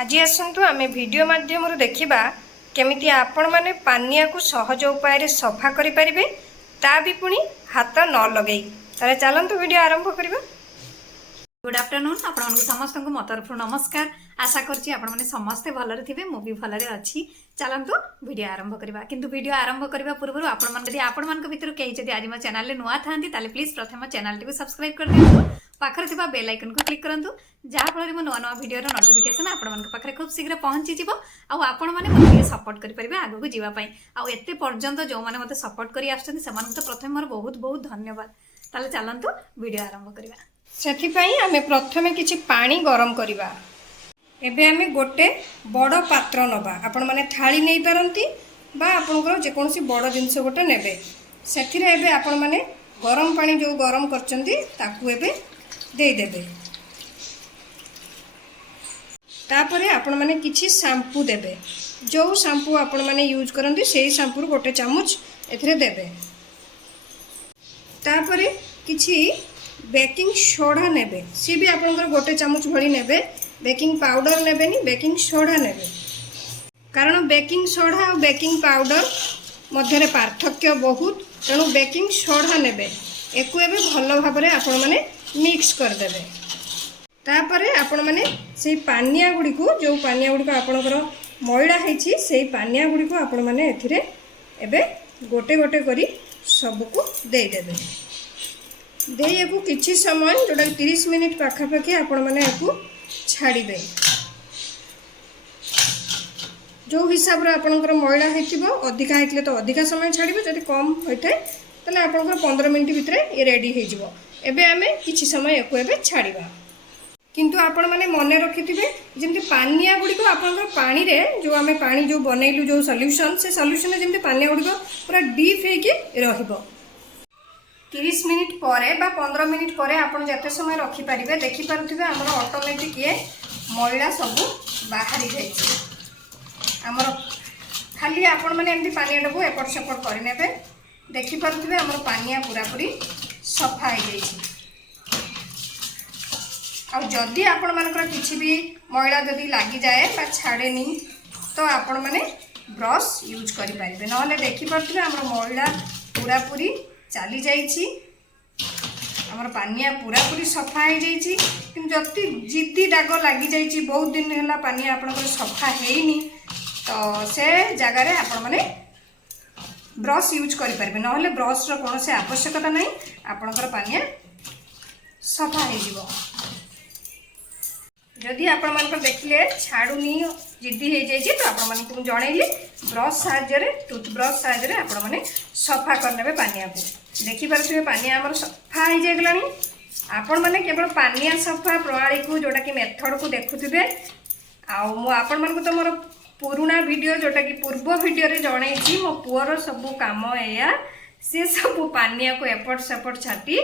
आज आसतु आम वीडियो माध्यम देखा केमिति आपण माने पानिया को सहज उपाय सफा करि परिबे ता भी पुणी हाथ न लगे। ताले चलंतु वीडियो आरंभ करिबा। गुड आफ्टरनून आपण समस्त को मो तरफ नमस्कार। आशा करछि आपण माने समस्ते भलरे थिबे मु भी भलरे अछि। चलंतु वीडियो आरंभ करिबा। किंतु वीडियो आरंभ करिबा पूर्व आपण मान यदि आपण मान भितर केही जदि आज मो चैनल ले नुआ थांती ताले प्लीज प्रथम चैनल टी को सब्सक्राइब कर दियौ। पाखरे थिबा बेल आइकन को क्लिक करंतु जहा फल मो नुआ नुआ वीडियो रो नोटिफिकेशन आपण मान पाखरे खूब शीघ्र पहुंची जिवो। आ आपण माने मते सपोर्ट करि परिबे आगु को जीवा पई। आ एते पर्यंत जो माने मते सपोर्ट करि आछथि समान तो प्रथम मोर बहुत बहुत धन्यवाद। ताले चलंतु वीडियो आरंभ करिबा। सेथिपाई आमे प्रथमे किछि पानी गरम करिबा। एबे आमे गोटे बड़ पात्र नबा। आपण माने थाली नै पारंती बा आपनकर जे कोनसी बड़ जिंस गोटे नेबे। सेथिरे एबे आपण माने गरम पानी जो गरम करचंती ताकू एबे देई देबे। तापरे आपण माने किछि शैम्पू देबे। जो शैम्पू आपण माने यूज करंती सेही शैम्पू गोटे चामच एथिरे देबे। तापरे किछि बेकिंग सोडा नेबे। सी भी आपनकर गोटे चामच भली नेबे। बेकिंग पाउडर नेबेनी, बेकिंग सोडा नेबे। कारण बेकिंग सोडा और बेकिंग पाउडर मध्यरे पार्थक्य बहुत, तेणु बेकिंग सोडा नेबे। एकु एबे भल भाबरे आपण माने मिक्स कर देबे। तापरे आपण माने सेही पानिया गुडी को जो पानिया गुडी को आपनकर मैला हेछि सेही पानिया गुडी को आपण माने एथिरे एबे गोटे गोटे करी सब को दे देबे। देय को किछि समय जोटा 30 मिनिट पाखापाखि आपण माने एकु छाड़ीबे। जो हिसाब रे आपनकर मैला हेतिबो अधिका हेतले तो अधिका समय छाड़ीबे। जदि कम होइते तले आपनकर 15 मिनिट भितरे ये रेडी हे जिवो। एबे आमे किछि समय एकु एबे छाड़ीबा। किंतु आपण माने मने रखिथिबे जेंति पानिया गुडी को आपनकर पानी रे जो आमे पानी जो बनैलु जो सॉल्यूशन से सॉल्यूशन जेंति पानिया गुडी को पूरा डीप हे के रहइबो। 30 मिनिट परे बा 15 मिनिट परे आपण जते समय रखि परिबे देखि पारुथिबे हमर ऑटोमेटिक ये मैला सब बाहरी जाइछि। हमर खाली आपण माने एंती पानिया डबो एपट सेपट करि नेबे। देखि पारुथिबे हमर पानिया पूरा पूरी सफा हे जाइछि। आ जदी आपण मानकर किछि भी मैला जदी लागि जाए बा छाडेनी तो आपण माने ब्रश यूज करि परिबे। नहले देखि पारुथिबे हमर मैला पूरा पूरी चली जाइछि। हमर पानिया पूरा पूरी सफा हो जाइछि। कि जति जिद्दी दाग लगी जाइछि बहुत दिन हैला पानिया आपनकर सफा हेइनी तो से जगह रे आपण माने ब्रश यूज करि परबे। नहले ब्रश रो कोनोसे आवश्यकता नै। आपनकर पानिया सफा हे जिवो। जदि आपण मानकर देखले छाडुनी जिद्दी हे जाइछि तो आपण मानकु जणैली ब्रश साहाय्य रे टूथब्रश साहाय्य रे आपण माने सफा करनेबे पानिया को। देखि पारथिबे पानिया हमर सफा हे जागलानी। आपण माने केवल पानिया सफा प्रणाली को जोटा कि मेथड को देखुथिबे। आ मो आपण मानकु तो मोर पुराना वीडियो जोटा कि पूर्व वीडियो रे जणैछि मो पुअर सब काम एया से सब पानिया को एपट सेपट छाटी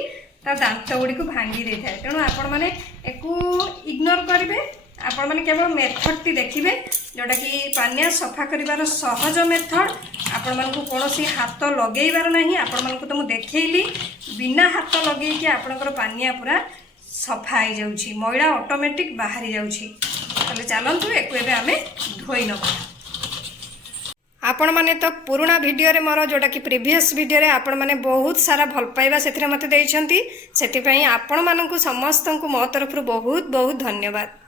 ता दांत गुडी को भांगी दे थाए। तेणु आपण माने एकु इग्नोर करिवे। आपण माने केवल मेथड टी देखिबे जोटा कि पानिया सफा करिवार सहज मेथड। आपण मानकु कोनोसी हाथ लगेइबार नाही। आपण मानकु तो मु देखैली बिना हाथ लगेइ कि आपनकर पानिया पूरा सफा हे जाउछि। मैला ऑटोमेटिक बाहरी जाउछि। तले चलंतु एकु एबे आमे धोई नबा। आपण माने तो पुराना वीडियो रे मोर जोटा कि प्रीवियस वीडियो रे आपण माने बहुत सारा भल पाइबा सेथिरे मते देइछंती। सेति आपण मानकु समस्त को मो तरफ बहुत बहुत धन्यवाद।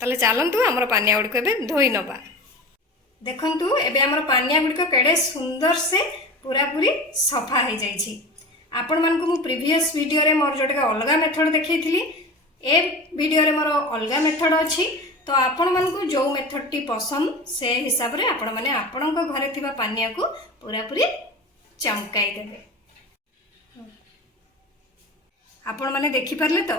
तले चलंतु हमर पानिया गुडी को एबे धोई नबा। देखंतु एबे हमर पानिया गुडी को केडे सुंदर से पूरा पूरी सफा हे जाइछि। आपण मानकु मु प्रीवियस वीडियो रे मोर जोटा अलगा मेथड देखैथिली। ए वीडियो रे मोर अलगा मेथड अछि। तो आपण मानकु जो मेथड टी पसंद से हिसाब रे आपण माने आपणक घरे थिबा पानिया को पूरा पूरी चमकाई देबे। आपण माने देखि परले तो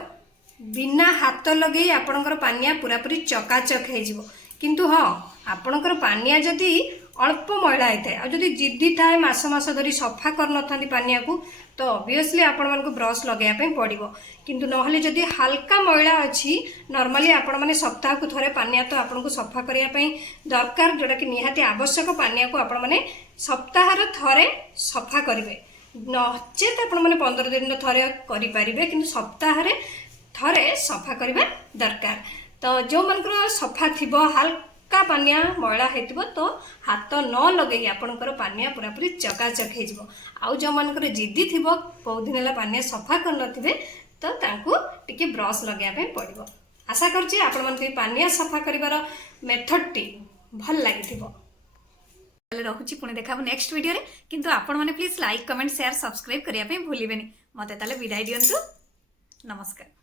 बिना हाथ लगे आपणकर पानिया पूरा पूरी चकाचक हे जिवो। किंतु हाँ आपणकर पानिया जदि अल्प मैला होता है जदि जिद्दी थाए मास मास धरी सफा कर नथांती पानिया को तो ऑब्वियसली आपण मानकु ब्रश लगेया पे पड़िबो। किंतु नहले जदि हल्का मैला अछि नॉर्मली आपण माने सप्ताह को थरे पानिया तो आपन को सफा करिया पे दरकार जोटा कि निहाती आवश्यक पानिया को आपण माने सप्ताह रे थरे सफा करिवे। नचेत आपण माने 15 दिन थरे करि परिबे किंतु सप्ताह रे थरे सफा करबा दरकार। ତ ଯେଉଁମାନଙ୍କର ସଫା ଥିବ ହାଲକା ପାନିଆ ମଇଳା ହେଇଥିବ ତ ହାତ ନ ଲଗେଇ ଆପଣଙ୍କର ପାନିଆ ପୁରାପୁରି ଚକାଚକ ହେଇଯିବ। ଆଉ ଯେଉଁମାନଙ୍କର ଜିଦି ଥିବ ବହୁତ ଦିନ ହେଲା ପାନିଆ ସଫା କରିନଥିବେ ତ ତାଙ୍କୁ ଟିକେ ବ୍ରସ୍ ଲଗାଇବା ପାଇଁ ପଡ଼ିବ। ଆଶା କରୁଛି ଆପଣମାନଙ୍କୁ ଏହି ପାନିଆ ସଫା କରିବାର ମେଥଡ଼ଟି ଭଲ ଲାଗିଥିବ। ତାହେଲେ ରହୁଛି, ପୁଣି ଦେଖାବୁ ନେକ୍ସଟ ଭିଡ଼ିଓରେ। କିନ୍ତୁ ଆପଣମାନେ please like comment share subscribe କରିବା ପାଇଁ ଭୁଲିବେନି। ମୋତେ ତାହେଲେ ବିଦାୟ ଦିଅନ୍ତୁ। ନମସ୍କାର।